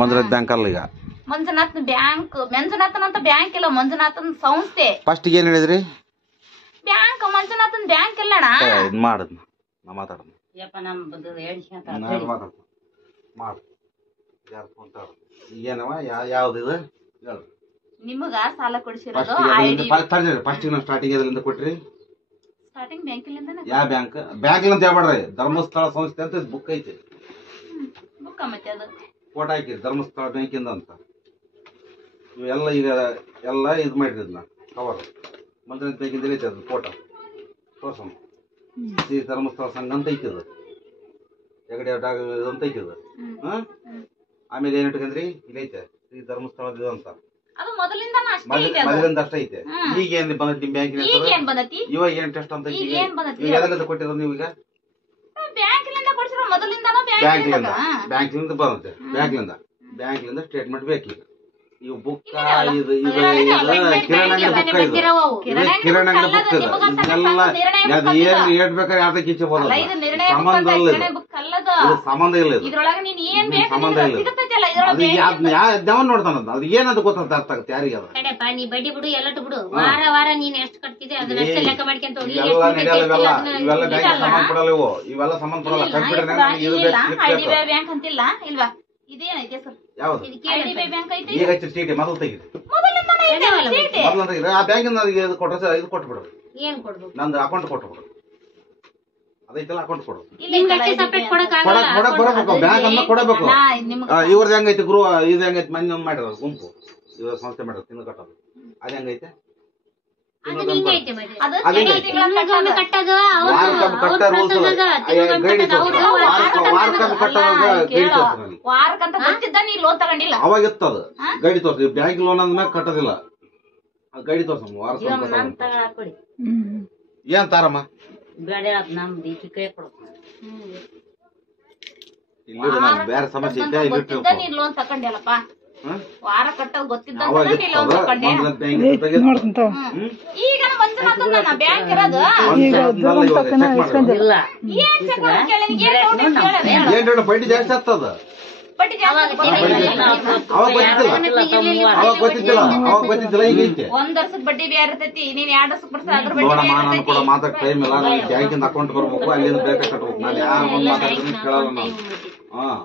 Manjunath bank ಅಲ್ಲ ಈಗ Manjunath bank Manjunathan ಅಂತ ಬ್ಯಾಂಕ್ ಇಲ್ಲ ಮಂಜುನಾಥನ್ ಸಂಸ್ಥೆ ಫಸ್ಟ್ ಏನ್ ಹೇಳಿದ್ರಿ ಬ್ಯಾಂಕ್ ಮಂಜುನಾಥನ್ ಬ್ಯಾಂಕ್ ಇಲ್ಲಣ್ಣ ಇದು ಮಾಡದ್ ನಾ ಮಾತಾಡೋಣ ಏನವ ಯಾವ್ದಿದು ನಿಮಗ ಸಾಲ ಕೊಡಿಸಿರೋದು ಫಸ್ಟ್ ಸ್ಟಾರ್ಟಿಂಗ್ ಎದರಿಂದ ಕೊಟ್ರಿ ಸ್ಟಾರ್ಟಿಂಗ್ ಬ್ಯಾಂಕಿಲಿಂದ ಯಾವ ಬ್ಯಾಂಕ್ ಬ್ಯಾಂಕ್ ಅಂತ ಹೇಳ್ಬೇಡ್ರಿ ಧರ್ಮಸ್ಥಳ ಸಂಸ್ಥೆ ಅಂತ ಬುಕ್ ಐತಿ ಬುಕ್ ಮತ್ತೆ ಅದು ಫೋಟೋ ಹಾಕಿ ಧರ್ಮಸ್ಥಳ ಬ್ಯಾಂಕಿಂದ ಅಂತ ಇವೆಲ್ಲ ಈಗ ಎಲ್ಲ ಇದು ಮಾಡಿದ್ನ ಕವರ್ ಮಂತ್ರಿ ಬ್ಯಾಂಕಿಂದ ಐತೆ ಅದು ಫೋಟೋ ತೋರ್ಸಮ್ಮ ಶ್ರೀ ಧರ್ಮಸ್ಥಳ ಸಂಘ ಅಂತ ಐತಿದ ಹೆಗಡೆ ಅಂತ ಐತಿದ ಆಮೇಲೆ ಏನ್ ಇಟ್ಕಂದ್ರಿ ಇಲ್ಲೈತೆ ಶ್ರೀ ಧರ್ಮಸ್ಥಳ ಅಂತ ಅದು ಮೊದಲಿಂದ ಅಷ್ಟೇ ಐತೆ ಈಗ ಏನ್ ಬಂದೈತಿ ನಿಮ್ ಬ್ಯಾಂಕಿನ ಇವಾಗ ಏನ್ ಟೆಸ್ಟ್ ಅಂತ ಎದರಿಂದ ಕೊಟ್ಟಿರೋ ನೀವು ಈಗ ಬ್ಯಾಂಕ್ಲಿಂದ ಬರುತ್ತೆ ಬ್ಯಾಂಕ್ಲಿಂದ ಸ್ಟೇಟ್ಮೆಂಟ್ ಬೇಕೀಗ ಇವು ಬುಕ್ ಇದು ಕಿರಾಣ ಬುಕ್ ಇದೆಲ್ಲ ಏನ್ ಹೇಳ್ಬೇಕಾದ್ರೆ ಯಾವ್ದಕ್ಕೆ ಈಚೆ ಬರೋದು ಸಂಬಂಧ ಇಲ್ಲ ಇದು ಸಂಬಂಧ ಇಲ್ಲ ಸಂಬಂಧ ಇಲ್ಲ ಯಾವ್ ನೋಡ್ತಾನ ಅದು ಏನಂತ ಗೊತ್ತಾಗ್ತ ಅರ್ಥ ಆಗುತ್ತೆ ಯಾರಿಗೆ ಅದು ಬಡ್ಡಿ ಬಿಡು ಎಲ್ಲಟ್ಟು ಬಿಡು ವಾರ ವಾರ ನೀನ್ ಎಷ್ಟು ಕಟ್ತಿದ್ದೆ ಅದನ್ನ ಲೆಕ್ಕ ಮಾಡ್ಕೊಂತ ಹೋಗಿ ಇವೆಲ್ಲ ನಡೆಯಲ್ಲ ಇವೆಲ್ಲ ಬ್ಯಾಂಕ್ ಸಂಬಂಧ ಪಡಲ್ಲ ಇವೆಲ್ಲ ಸಂಬಂಧ ಪಡಲ್ಲ ಕಂಪ್ಯೂಟರ್ ಬ್ಯಾಂಕ್ ಅಂತಿಲ್ಲ ಇಲ್ವಾ ಇದೇನೈತೆ ಸರ್ ಯಾವ್ದು ಬ್ಯಾಂಕ್ ಐತಿ ಈಗ ಚೀಟಿ ಮೊದಲು ತೆಗಿದೆ ಮೊದಲು ತೆಗಿದೆ ಆ ಬ್ಯಾಂಕಿಂದ ಇದು ಕೊಟ್ರೆ ಇದು ಕೊಟ್ಬಿಡು ಏನ್ ಕೊಡ್ಬೇಕು ನಂದು ಅಕೌಂಟ್ ಕೊಟ್ಬಿಡು ಅದೈತಲ್ಲ ಅಕೌಂಟ್ ಕೊಡು ಬರಬೇಕು ಬ್ಯಾಂಕ್ ಅನ್ನ ಕೊಡಬೇಕು ಇವ್ರದ್ದು ಹೆಂಗೈತಿ ಗೃಹ ಇದು ಹೆಂಗೈತಿ ಮನೆ ಒಂದು ಮಾಡಿರೋದು ಗುಂಪು ಇವ್ರ ಸಂಸ್ಥೆ ಮಾಡಿರೋದು ತಿಂಗಳು ಕಟ್ಟೋದು ಅದು ಹೆಂಗೈತೆ ಅವಾಗ ಇತ್ತದ ಗೈಡಿ ತೋರ್ಸಿ ಬ್ಯಾಂಕ್ ಲೋನ್ ಅಂದ್ಮೇಲೆ ಕಟ್ಟೋದಿಲ್ಲ ಗೈಡಿ ತೋರ್ಸಮ್ಮ ವಾರ ಏನ್ ತಾರಮ್ಮ ಇಲ್ಲಿ ಬೇರೆ ಸಮಸ್ಯೆ ಇದೆ ನೀನ್ ಲೋನ್ ತಕೊಂಡಲ್ಲಪ್ಪ ವಾರ ಕಟ್ಟೋದು ಗೊತ್ತಿದ್ದ ಈಗ ಮಂಜುನಾಥ್ ಬ್ಯಾಂಕ್ ಇರೋದು ಬಡ್ಡಿ ಜಾಸ್ತಿ ಆಗ್ತದ ಅವಾಗ ಗೊತ್ತಿದ್ದಿಲ್ಲ ಈಗ ಐತೆ ಒಂದ್ ವರ್ಷದ ಬಡ್ಡಿ ಬೇರೆ ಇರ್ತೈತಿ ನೀನ್ 2 ವರ್ಷಕ್ಕೆ ಬರ್ಸ ಅದ್ರ ಬಡ್ಡಿ ಕೂಡ ಮಾತಾಡ ಟೈಮ್ ಇಲ್ಲ ಬ್ಯಾಂಕಿಂದ ಅಕೌಂಟ್ ಬರ್ಬೇಕು ಅಲ್ಲಿಂದ ಬೇಕಾ ಕಟ್ಬೇಕು ನಾನು ಯಾವ ಒಂದ್ ಮಾತಾಡ್ತೀನಿ ಕೇಳಲ್ಲ ನಾವು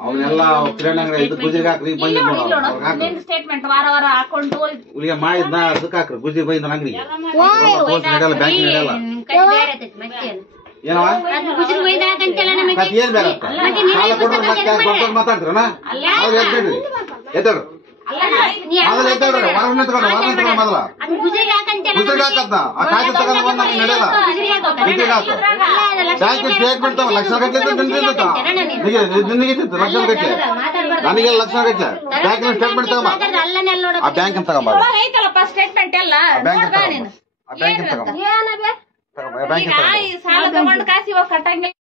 ಅವನ್ನೆಲ್ಲ ಕಿರಾಣಿ ಅಂಗಡಿ ಇದು ಗುಜಿಗೆ ಹಾಕ್ರಿ ಬಂದಿದ್ ಸ್ಟೇಟ್ಮೆಂಟ್ ವಾರ ವಾರ ಅಕೌಂಟ್ ಉಳಿಗೆ ಮಾಡಿದ್ನ ಅದಕ್ಕೆ ಹಾಕ್ರಿ ಗುಜಿ ಬೈದ ಅಂಗಡಿಗೆ ನಡೆಯಲ್ಲ ಬ್ಯಾಂಕ್ ನಡೆಯಲ್ಲ ಏನವ ಏನ್ ಬೇರೆ ಸಾಲ ಕೊಟ್ರೆ ಮತ್ತೆ ಮಾತಾಡ್ತಾರಣ ಅವ್ರು ಎದ್ದೇಳ್ರಿ ಎದ್ದೇಳ್ರಿ ಮೊದಲು ಎದ್ದೇಳ್ರಿ ಹೊರಗೆ ನಿಂತ್ಕೊಂಡು ಮೊದಲ ಗುಜಿಗೆ ಹಾಕತ್ತ ಆ ಕಾಯ್ದೆ ತಗೊಂಡು ಬಂದ ನಡೆಯಲ್ಲ ಗುಜಿಗೆ ಹಾಕ ಬ್ಯಾಂಕ್ ಸ್ಟೇಟ್ಮೆಂಟ್ ಲಕ್ಷ ಗಟ್ಟಲೆ ನಿನಗೆ ಲಕ್ಷ ಗಟ್ಟಲೆ ನನಗೆ ಲಕ್ಷ ಗಟ್ಟಲೆ ಬ್ಯಾಂಕಿನ ಸ್ಟೇಟ್ಮೆಂಟ್ ತಗೊಂಬ ಆ ಬ್ಯಾಂಕಿನ ತಗೊಂಬ ಸ್ಟೇಟ್ಮೆಂಟ್ ಎಲ್ಲ ಆ ಬ್ಯಾಂಕಿನ ತಗೊಂಬ ಸಾಲ ತಗೊಂಡು ಕಾಸಿ ಇವಾಗ ಕಟ್ಟಂಗಿಲ್ಲ